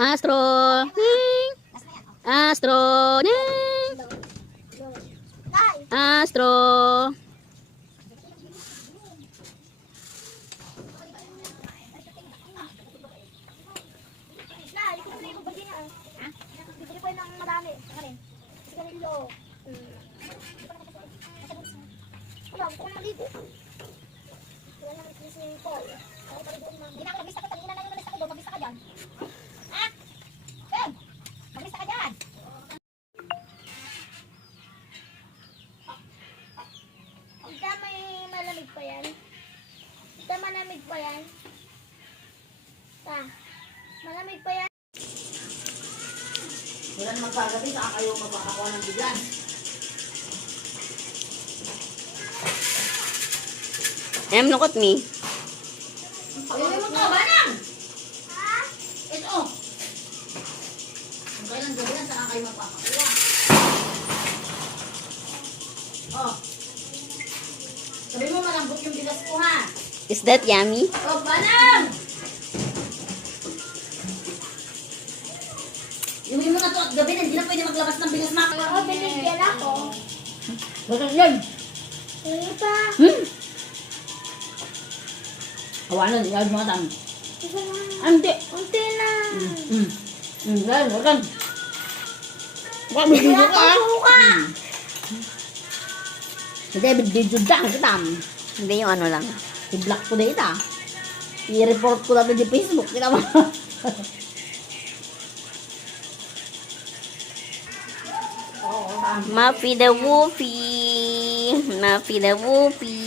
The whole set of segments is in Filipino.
Astro. Ning. Astro. Ning. Astro. Malamig pa yan. Ito malamig pa yan. Malamig pa yan. Wala naman pagabi, saka kayo magkakakuha ng bigas. Look at me. Pagawin mo to, banang! Ha? Ito. Kung kailan gabi yan, saka kayo magkakakuha. Oh. Sabi mo malambot yung bigas ko, ha? Is that yummy? Oh, banang! Iuwi mo na to at gabi na, hindi na pwede maglabas ng bigas na. Ako, binigyan ako. Bakit yan? Ano pa? Kawalan, iyawad mo ka Isa na. Ante. Unti na. Yan, wakan. Wag mo dito ka. Suka. David, dito dyan, kitam. Hindi yung ano lang. I-block ko na ita. I-report ko na di Facebook. Kita mo. Muffy the Woofy. Muffy the Woofy.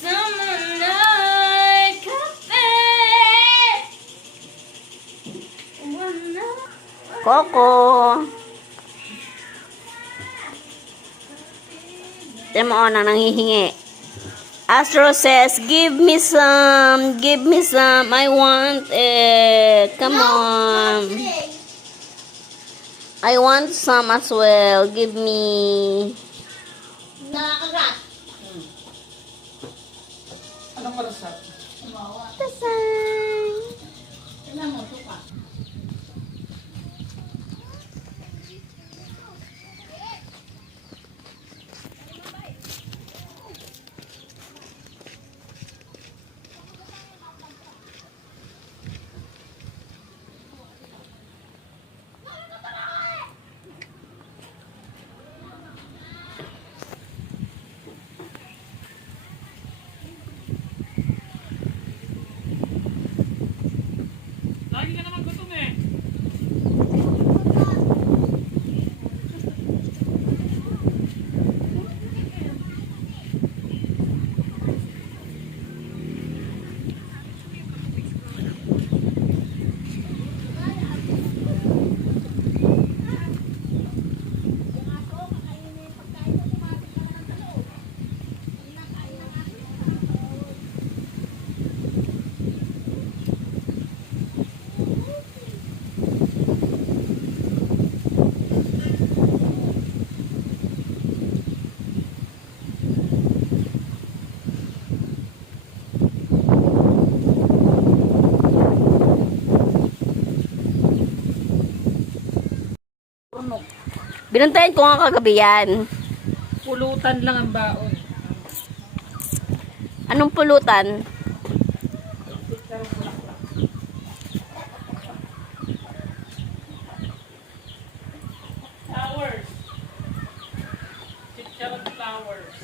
Summer night cafe. Coco. Tignan mo, nang nanghihingi. Astro says, give me some, I want it, come on. I want some as well, give me. Nakakagat. Anong kalasap? Tasay. Tignan mo, tuka. Lagi ka naman gutom eh. Binuntayan ko nga kagabi yan. Pulutan lang ang baon. Anong pulutan? Flowers. Chicharon flowers.